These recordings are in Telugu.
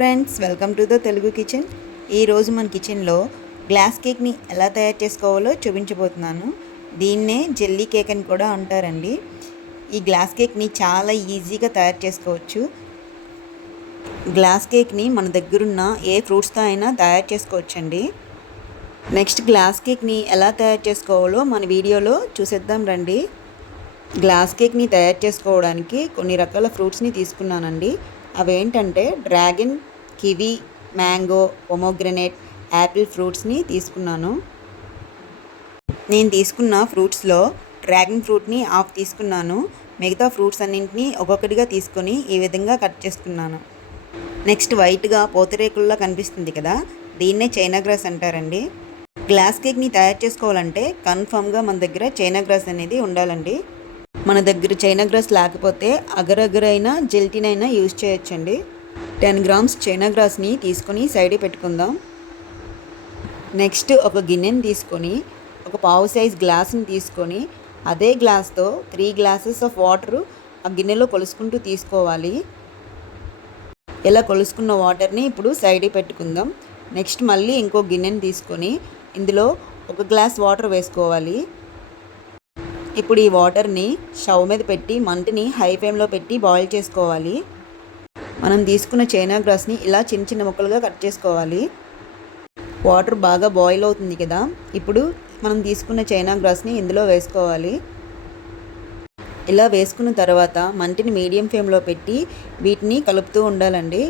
Friends, welcome to the Telugu kitchen. ఈరోజు మన కిచెన్లో గ్లాస్ కేక్ని ఎలా తయారు చేసుకోవాలో చూపించబోతున్నాను. దీన్నే జెల్లీ కేక్ అని కూడా అంటారండి. ఈ గ్లాస్ కేక్ని చాలా ఈజీగా తయారు చేసుకోవచ్చు. గ్లాస్ కేక్ని మన దగ్గరున్న ఏ ఫ్రూట్స్తో అయినా తయారు చేసుకోవచ్చండి. నెక్స్ట్ గ్లాస్ కేక్ని ఎలా తయారు చేసుకోవాలో మన వీడియోలో చూసేద్దాం రండి. గ్లాస్ కేక్ని తయారు చేసుకోవడానికి కొన్ని రకాల ఫ్రూట్స్ని తీసుకున్నానండి. అవేంటంటే dragon, kiwi, mango, pomegranate, Apple ఫ్రూట్స్ని తీసుకున్నాను. నేను తీసుకున్న ఫ్రూట్స్లో డ్రాగన్ ఫ్రూట్ని హాఫ్ తీసుకున్నాను. మిగతా ఫ్రూట్స్ అన్నింటినీ ఒక్కొక్కటిగా తీసుకొని ఈ విధంగా కట్ చేసుకున్నాను. నెక్స్ట్ వైట్గా పూతరేకుల్లా కనిపిస్తుంది కదా, దీన్నే చైనా గ్రాస్ అంటారండి. గ్లాస్ కేక్ని తయారు చేసుకోవాలంటే కన్ఫామ్గా మన దగ్గర చైనా గ్రాస్ అనేది ఉండాలండి. మన దగ్గర చైనా గ్రాస్ లేకపోతే అగరగరైనా జెల్టిన్ అయినా యూజ్ చేయొచ్చండి. 10 గ్రామ్స్ చైనా గ్రాస్ని తీసుకొని సైడ్ పెట్టుకుందాం. నెక్స్ట్ ఒక గిన్నెని తీసుకొని ఒక పావు సైజ్ గ్లాస్ని తీసుకొని అదే గ్లాస్తో 3 గ్లాసెస్ ఆఫ్ వాటర్ ఆ గిన్నెలో కొలుసుకుంటూ తీసుకోవాలి. ఇలా కొలుసుకున్న వాటర్ని ఇప్పుడు సైడ్ పెట్టుకుందాం. నెక్స్ట్ మళ్ళీ ఇంకో గిన్నెని తీసుకొని ఇందులో ఒక గ్లాస్ వాటర్ వేసుకోవాలి. ఇప్పుడు ఈ వాటర్ని స్టవ్ మీద పెట్టి మంటని హై ఫ్లేమ్లో పెట్టి బాయిల్ చేసుకోవాలి. మనం తీసుకున్న చైనా గ్రాస్ని ఇలా చిన్న చిన్న ముక్కలుగా కట్ చేసుకోవాలి. వాటర్ బాగా బాయిల్ అవుతుంది కదా, ఇప్పుడు మనం తీసుకున్న చైనా గ్రాస్ని ఇందులో వేసుకోవాలి. ఇలా వేసుకున్న తర్వాత మంటని మీడియం ఫ్లేమ్లో పెట్టి వీటిని కలుపుతూ ఉండాలండి.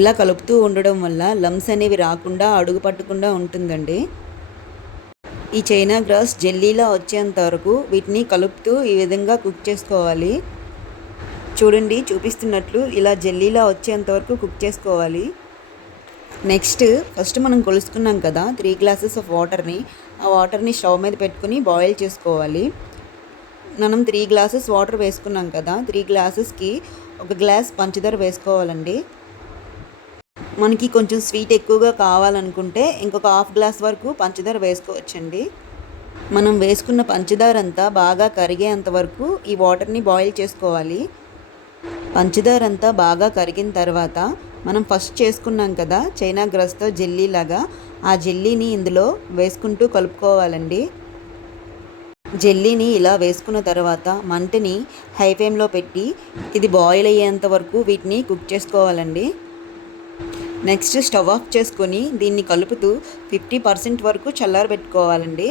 ఇలా కలుపుతూ ఉండడం వల్ల లమ్స్ అనేవి రాకుండా అడుగు పట్టకుండా ఉంటుందండి. ఈ చైనా గ్రాస్ జెల్లీలా వచ్చేంత వరకు వీటిని కలుపుతూ ఈ విధంగా కుక్ చేసుకోవాలి. చూడండి, చూపిస్తున్నట్లు ఇలా జెల్లీలా వచ్చేంత వరకు కుక్ చేసుకోవాలి. నెక్స్ట్ ఫస్ట్ మనం కొలుసుకున్నాం కదా 3 గ్లాసెస్ ఆఫ్ వాటర్ని, ఆ వాటర్ని స్టవ్ మీద పెట్టుకుని బాయిల్ చేసుకోవాలి. మనం 3 గ్లాసెస్ వాటర్ వేసుకున్నాం కదా, 3 గ్లాసెస్కి ఒక గ్లాస్ పంచదార వేసుకోవాలండి. మనకి కొంచెం స్వీట్ ఎక్కువగా కావాలనుకుంటే ఇంకొక హాఫ్ గ్లాస్ వరకు పంచదార వేసుకోవచ్చండి. మనం వేసుకున్న పంచదార అంతా బాగా కరిగేంత వరకు ఈ వాటర్ని బాయిల్ చేసుకోవాలి. పంచదార అంతా బాగా కరిగిన తర్వాత మనం ఫస్ట్ చేసుకున్నాం కదా చైనా గ్రాస్తో జెల్లీలాగా, ఆ జెల్లీని ఇందులో వేసుకుంటూ కలుపుకోవాలండి. జెల్లీని ఇలా వేసుకున్న తర్వాత మంటని హై ఫ్లేమ్లో పెట్టి ఇది బాయిల్ అయ్యేంత వరకు వీటిని కుక్ చేసుకోవాలండి. నెక్స్ట్ స్టవ్ ఆఫ్ చేసుకొని దీన్ని కలుపుతూ 50% వరకు చల్లారబెట్టుకోవాలండి.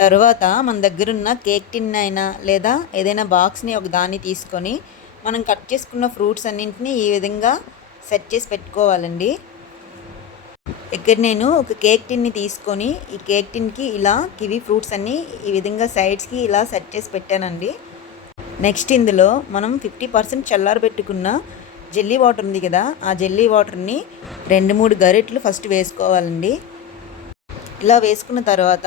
తర్వాత మన దగ్గరున్న కేక్ టిన్ అయినా లేదా ఏదైనా బాక్స్ని ఒక దాన్ని తీసుకొని మనం కట్ చేసుకున్న ఫ్రూట్స్ అన్నింటినీ ఈ విధంగా సెట్ చేసి పెట్టుకోవాలండి. ఇక్కడ నేను ఒక కేక్ టిన్ని తీసుకొని ఈ కేక్ టిన్కి ఇలా కివి ఫ్రూట్స్ అన్నీ ఈ విధంగా సైడ్స్కి ఇలా సెట్ చేసి పెట్టానండి. నెక్స్ట్ ఇందులో మనం 50% చల్లారబెట్టుకున్న జెల్లీ వాటర్ ఉంది కదా, ఆ జెల్లీ వాటర్ని 2-3 గరిటెలు ఫస్ట్ వేసుకోవాలండి. ఇలా వేసుకున్న తర్వాత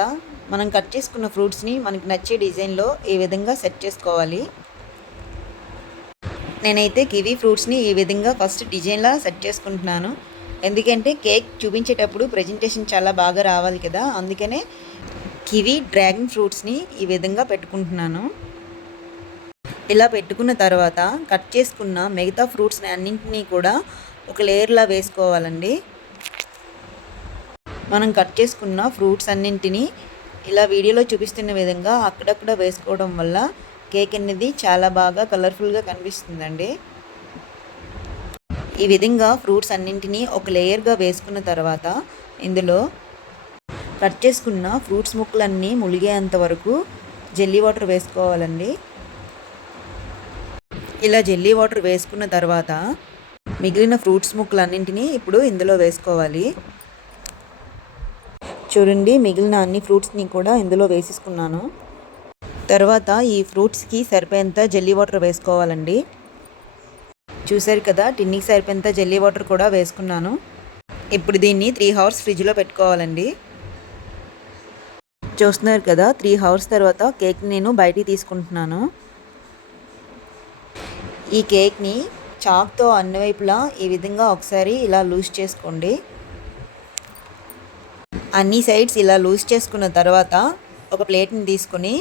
మనం కట్ చేసుకున్న ఫ్రూట్స్ని మనకి నచ్చే డిజైన్లో ఈ విధంగా సెట్ చేసుకోవాలి. నేనైతే కివీ ఫ్రూట్స్ని ఈ విధంగా ఫస్ట్ డిజైన్లా సెట్ చేసుకుంటున్నాను. ఎందుకంటే కేక్ చూపించేటప్పుడు ప్రజెంటేషన్ చాలా బాగా రావాలి కదా, అందుకనే కివీ, డ్రాగన్ ఫ్రూట్స్ని ఈ విధంగా పెట్టుకుంటున్నాను. ఇలా పెట్టుకున్న తర్వాత కట్ చేసుకున్న మిగతా ఫ్రూట్స్ని అన్నింటినీ కూడా ఒక లేయర్లా వేసుకోవాలండి. మనం కట్ చేసుకున్న ఫ్రూట్స్ అన్నింటినీ ఇలా వీడియోలో చూపిస్తున్న విధంగా అక్కడక్కడ వేసుకోవడం వల్ల కేక్ అనేది చాలా బాగా కలర్ఫుల్గా కనిపిస్తుందండి. ఈ విధంగా ఫ్రూట్స్ అన్నింటినీ ఒక లేయర్గా వేసుకున్న తర్వాత ఇందులో కట్ చేసుకున్న ఫ్రూట్స్ ముక్కలన్నీ ములిగేంత వరకు జెల్లీ వాటర్ వేసుకోవాలండి. ఇలా జెల్లీ వాటర్ వేసుకున్న తర్వాత మిగిలిన ఫ్రూట్స్ ముక్కలన్నింటినీ ఇప్పుడు ఇందులో వేసుకోవాలి. చూడండి, మిగిలిన అన్ని ఫ్రూట్స్ని కూడా ఇందులో వేసేసుకున్నాను. తర్వాత ఈ ఫ్రూట్స్కి సరిపోయేంత జెల్లీ వాటర్ వేసుకోవాలండి. చూసారు కదా, టిన్నికి సరిపోయేంత జెల్లీ వాటర్ కూడా వేసుకున్నాను. ఇప్పుడు దీన్ని 3 అవర్స్ ఫ్రిడ్జ్లో పెట్టుకోవాలండి. చూస్తున్నారు కదా, 3 అవర్స్ తర్వాత కేక్ నేను బయటికి తీసుకుంటున్నాను. ఈ కేక్ని చాక్తో అన్ని వైపులా ఈ విధంగా ఒకసారి ఇలా లూజ్ చేసుకోండి. అన్ని సైడ్స్ ఇలా లూజ్ చేసుకున్న తర్వాత ఒక ప్లేట్ని తీసుకొని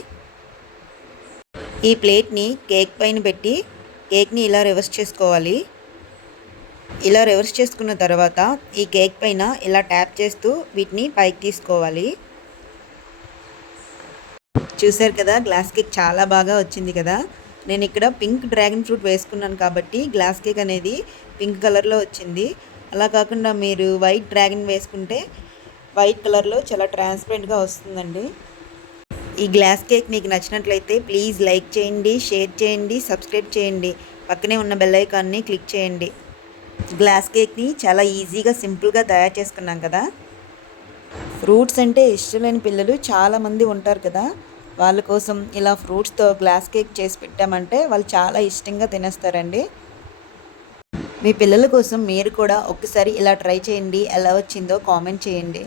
ఈ ప్లేట్ని కేక్ పైన పెట్టి కేక్ని ఇలా రివర్స్ చేసుకోవాలి. ఇలా రివర్స్ చేసుకున్న తర్వాత ఈ కేక్ పైన ఇలా ట్యాప్ చేస్తూ వీటిని పైకి తీసుకోవాలి. చూసారు కదా, గ్లాస్ కేక్ చాలా బాగా వచ్చింది కదా. నేను ఇక్కడ పింక్ డ్రాగన్ ఫ్రూట్ వేసుకున్నాను కాబట్టి గ్లాస్ కేక్ అనేది పింక్ కలర్లో వచ్చింది. అలా కాకుండా మీరు వైట్ డ్రాగన్ వేసుకుంటే వైట్ కలర్లో చాలా ట్రాన్స్పరెంట్గా వస్తుందండి. ఈ గ్లాస్ కేక్ మీకు నచ్చినట్లయితే ప్లీజ్ లైక్ చేయండి, షేర్ చేయండి, సబ్స్క్రైబ్ చేయండి. పక్కనే ఉన్న బెల్ ఐకాన్ని క్లిక్ చేయండి. గ్లాస్ కేక్ని చాలా ఈజీగా సింపుల్గా తయారు చేసుకున్నాం కదా. ఫ్రూట్స్ అంటే ఇష్టం లేని పిల్లలు చాలామంది ఉంటారు కదా. వాళ్ళ కోసం ఇలా ఫ్రూట్స్తో గ్లాస్ కేక్ చేసి పెట్టామంటే వాళ్ళు చాలా ఇష్టంగా తినేస్తారండి. మీ పిల్లల కోసం మీరు కూడా ఒక్కసారి ఇలా ట్రై చేయండి. ఎలా వచ్చిందో కామెంట్ చేయండి.